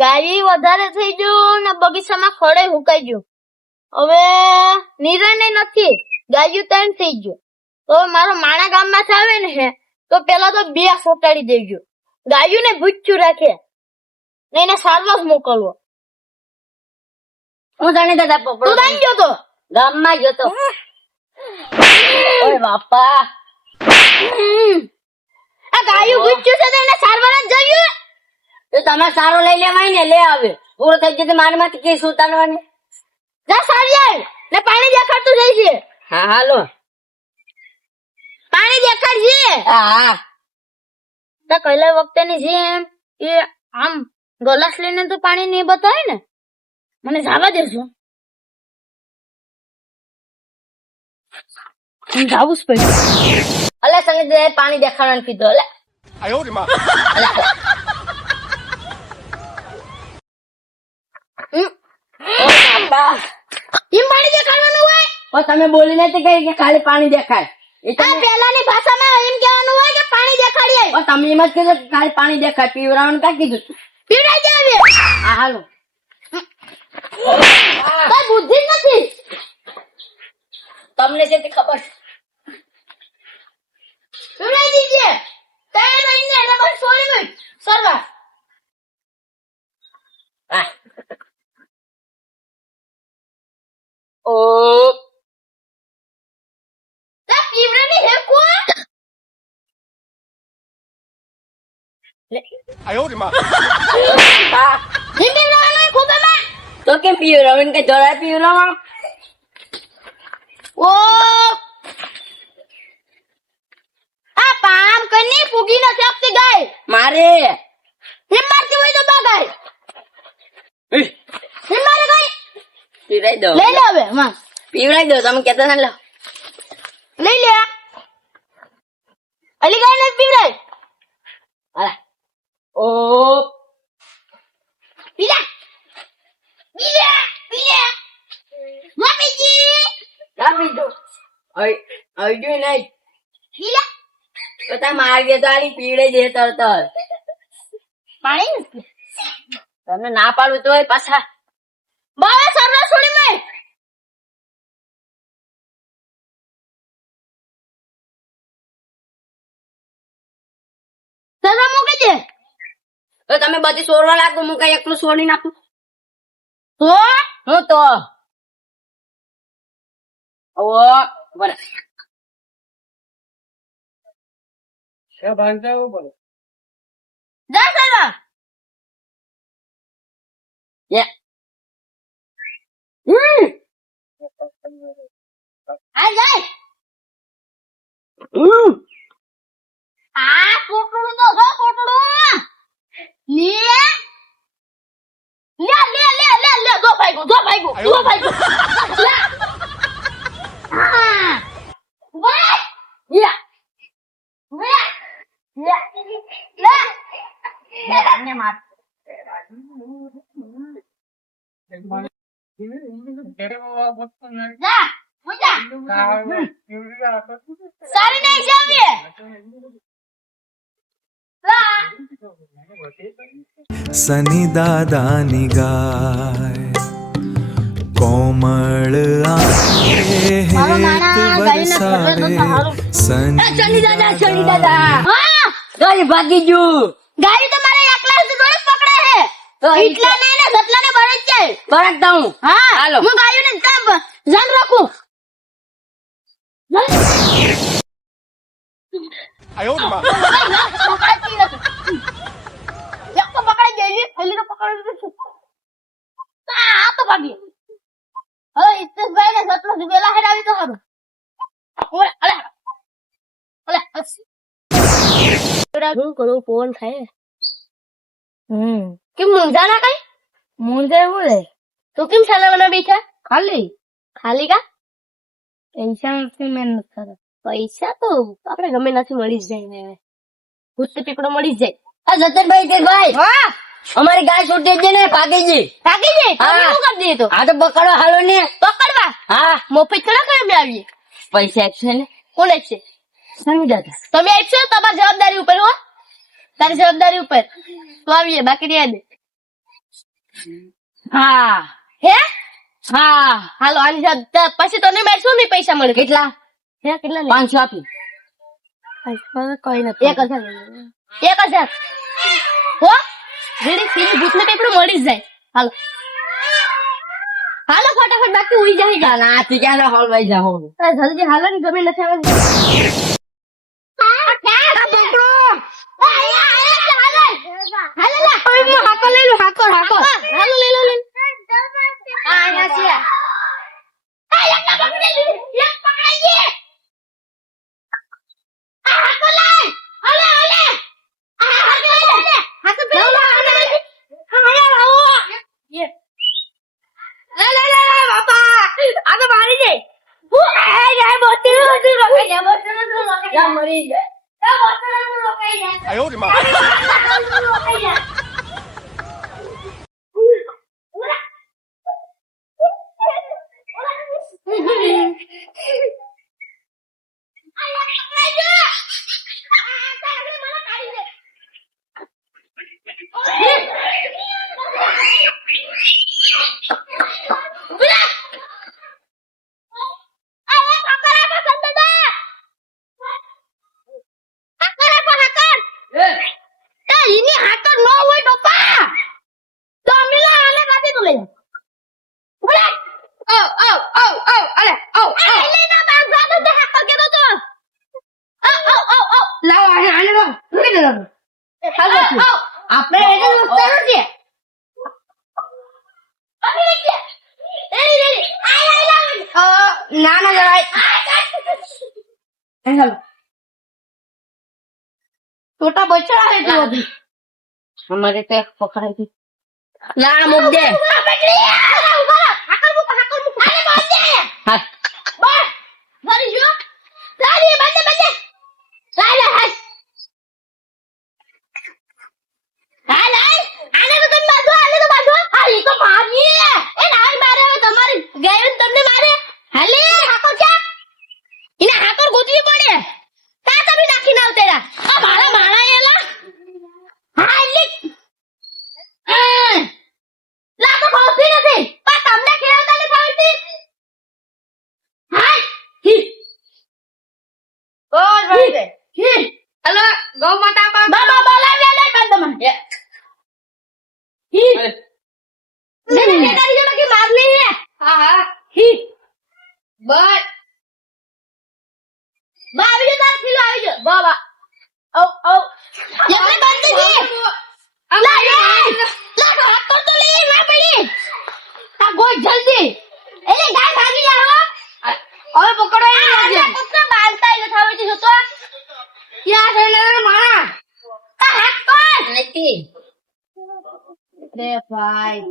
ગાય વધારે થઈ ગયું ને બગીચામાં ખડે હુકાઈ ગયું. હવે નિર્ણય નથી, ગાયું ત્રણ થઈ ગયું. તો મારો માણા ગામમાં આવે ને તો પેલા તો 2 સોટાડી દેજો. ગાયું ને ભૂચ્યું રાખે ને એને સારવાર મોકલવો. હું જાણે દાદા પકડો. તું જાણી ગયો તો ગામમાં ગયો તો. ઓય બાપા, આ ગાયું ભૂચ્યું છે તો એને સારવાર જ જોઈએ. તો તમે સારો લઈ લેવાય ને, લે આવે પૂરો થઈ જશે મારા માંથી કેસ ઉતારવાની. જા સારી ને પાણી દેખાડતું જાય છે. હા હાલો, પાણી દેખાડજે. હા તો કઈલા વખતે ની જેમ એ આમ ગલાસ લઈને તો પાણી નહીં બતાવે ને, મને જવા દેજો. હું જાવું જ પડે. અલે સંગીત પાણી દેખાડવાનું કીધું. અલે એમ પાણી દેખાડવાનું હોય? પણ તમે બોલી નથી કહી કે ખાલી પાણી દેખાય. એ આ પહેલાની ભાષામાં એમ કહેવાનું હોય કે પાણી દેખાડીએ. પણ તમે એમ જ કીધું કે ખાલી પાણી દેખાય. પીવડાવવાનું ક્યાં કીધું? પીવડાઈ દેવે. હા હાલો. કઈ બુદ્ધિ જ નથી. તમને છે તે ખબર છે. પીવડાઈ દીજે. ત્રણ મહિને એના પર 16 મિનિટ સરવા. હા. ઓ તા પીવડાની હે કો? હા. જેમ પીવડાવાનું ખોબામાં. તો કેમ પીવડાવવાનું? કે જરા પીવડાવવાનું? ઓ આ પામ કની ફૂગી નથી આપતી ગાય. મારે એમ મારતી હોય તો બા ગાય. એમ મારે ગાય. પીવડાઈ દો. લઈ લે હવે માં. પીવડાઈ દો. તમે કેતા ના લો. લઈ લે. અલી ગાય ને પીવડાય. હા. ઓ પીલા. પીલા. પીલા. મમ્મીજી. ના પીધો. અઈ જો નહીં. પીલા. પતા માર ગયા તો આલી પીવડાઈ દે તરત. પાણી નથી. તમને ના પાડું તોય પાછા બાવા સરવા છોડી મે. સરવા મૂકી દે. તો તમે બધી સોરવા લાગો. હું કઈ એકલું છોડી નાખું? તો હું તો ઓ બરાબર. જા સરવા. યા આ જાય. આ કોટડું તો જો કોટડું. લે. લે લે લે લે લે દો ભાઈગો દો ભાઈગો દો ભાઈગો. લે. હા. વાહ. યા વાહ. લે. લે. ને માર જા. મુજા. સારી નહીં જાવે. સની દાદાની ગાય કોમળ આંખે મારો હેત નાના ગાયને ફરવે તો સારું. સની શનિ દાદા હા. ગઈ ભાગી ગયું. ગાય તો મારે એકલા સુધી થોડી પકડે હે. તો એટલા ને એને જટલા ને બળે જ જાય. બરાકતા હું. હા. હાલો. હું ગાયોને ધ્યાન રાખું. પકડાતી નથી. એક તો પકડાઈ ગયેલી, પહેલી તો પકડાઈ નથી. આ તો ભાગી. હવે ઇત્તેશભાઈ ને જટલો વેલા હેરાવી તો સારું. ઓલે અલે ઓલે શું કરું? ફોન થાય. કેમ મૂંઝા ના કઈ? મુંજે બોલે તો કેમ સાલાવાના બેઠા? ખાલી ખાલી કા? પૈસા નથી મહેનત કરે. પૈસા તો આપણે ગમે નથી મળી જ જાય ને. ભૂત પીપળો મળી જ જાય. આ જતનભાઈ કે ભાઈ હા. અમારી ગાય છૂટી છે ને ભાગી ગઈ. ભાગી જાય. તમે હા. શું કરી દે તો? આ તો પકડો હાલો ને. પકડવા. હા મફત થોડા કઈ અમે આવીએ. પૈસા આપશે ને. કોણ છે? શનિ દાદા. તમે આપશો તમારી જવાબદારી ઉપર હો. તારી જવાબદારી ઉપર તો આવીએ બાકી રહ્યા દે. હા હે હા હાલો આની સાથે પછી તને મેં શું નહીં પૈસા મળે કેટલા હે કેટલા 500 આપી કોઈ નથી 1000 હો રેડી સીધી ભૂતને પેપડું મળી જ જાય હાલો હાલો ફટાફટ બાકી ઉઈ જાય ના તું ક્યાં હલવાઈ જાઓ જલ્દી હાલો ની ગમે નથી આવવાની મરી જાય 哎呦我的妈！ ini hakar no way papa to mila ale kati tu le bulan ale ale na bangsa tu de hakar ke tu લાવો આને લો મૂકી દે લાવો હાલો આપણે એને ઉતારો છે અમે લે એ આઈ ના ના જરાય એ હાલો छोटा बच्चा है तू अभी हमारे पे पकड़ा थी ना मुक दे Halo, gua mau apa? Bawa bola dia deh kan teman. Ya. Dia tadi juga lagi marni ya. But. Bawa dia tarik sini aja. Bawa. Oh. Yang ni bantu dia. Lah ya. Lah kau hakor tu le, na beli. Tak gua jaldi. Ele गाय भागी जाओ. હવે પકડો એને આજે કુત્તા બાંધતા એ થાવે છે તો ક્યાં છે ને માણા આ હાથ પર નથી રે ભાઈ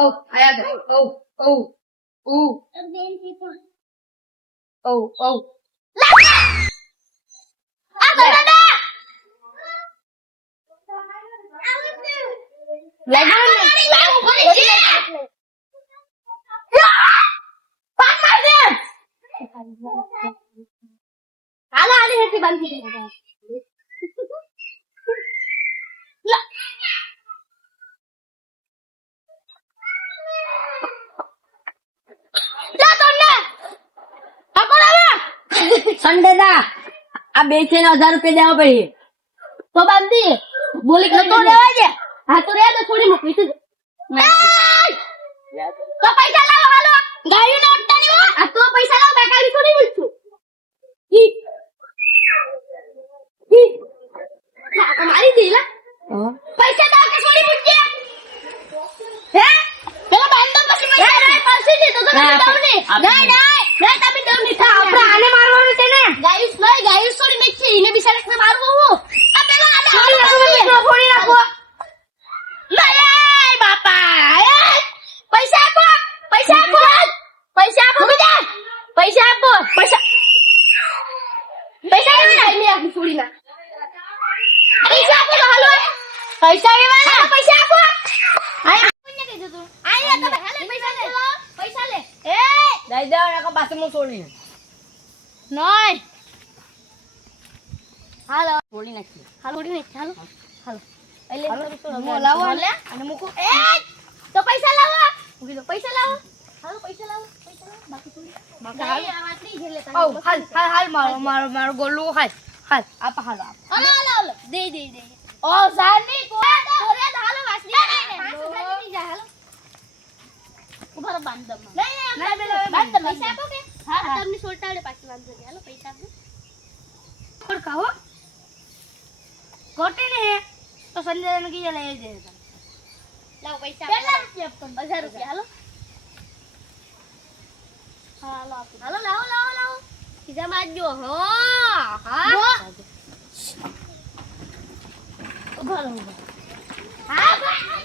ઓ આયા દે ઓ આ દાદા લાગો કરી છે પાછા દે હાલો આલી હેતી બાંધી દે લા તમને હકોર આવે સંડેદા આ બે છે ને 1000 રૂપિયા દેવા પડી તો બાંધી બોલી તો દેવા દે હા તો રે તો થોડી મૂકી છે તો પૈસા લાવો હાલો ગાયું ના અડતા નહીં હો આ તો પૈસા લાવો કાકાની થોડી મૂકશું મારી દીલા પૈસા દાવ કે થોડી મૂકજે હે પેલા બાંધો પછી પૈસા પાસે છે તો તમે દાવ ને નહીં તમે દાવ નહીં થા આપણે આને મારવાનું છે ને ગાયું થોડી નથી એને બિચારાને મારવું હું આ પેલા આને થોડી નાખો લઈ બાપા પૈસા આપો બીજા પૈસા આપો પૈસા કેવી આપી છોડીના પૈસા આપો હાલો પૈસા લેવાના પૈસા આપો આયા કોને કીધું તું આયા તમે હાલે પૈસા લે એ દઈ દે નકો પાછું હું છોડી નોય હાલો છોડી નાખી હાલો ઉડી ને હાલો એટલે હું લાવો લે અને મૂકો એ પૈસા લાવો હાલો પૈસા લાવો બાકી થોડી હાલ. આ વાત નહીં છે એટલે ઓ હાલ મારો ગોલું હાલ આપા હાલો હાલો દે ઓ સાની કોરે હાલો વાસની નહીં જા હાલો ઉભા રહો બાંધમ બાંધમ પૈસા આપો કે હા તમને સોટાડે પાછી વાંધો નહીં હાલો પૈસા આપો ખોડકાવો ખોટી ને તો સંજય ને કીજે લઈ દે લાવો પૈસા કેટલા રૂપિયા આપો 1000 રૂપિયા હાલો હાલો આપો હાલો લાવો ખીજા મારજો હા ઉભા રહો હા ભાઈ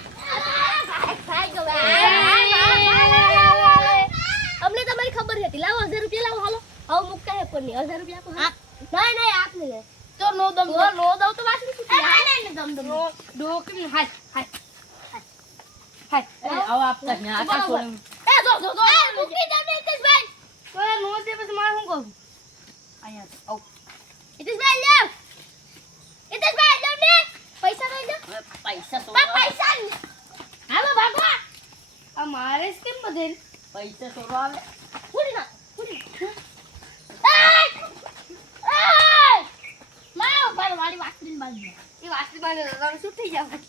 અમને તમારી ખબર હતી લાવો 1000 રૂપિયા લાવો હાલો હવે મુકતા હે કોની 1000 રૂપિયા આપો નહીં આપને લે તો નો દમ તો વાસની છૂટી નહીં દમ ડો કેમ હાલ આવો આપતા ને આખા છોડે એ જો મૂકી દે નીતેશભાઈ તો નો દે પછી માર શું કહું અહીંયા આવ નીતેશભાઈ લ્યો નીતેશભાઈ લ્યો ને પૈસા દઈ દો પૈસા પૈસા હાલો ભાગવા આ મારે જ કેમ બધે પૈસા સોરો આવે ફૂડી નાખ લાવ બાર વાળી વાસની બાંધી એ વાસી બાંધે તો શું થઈ જાય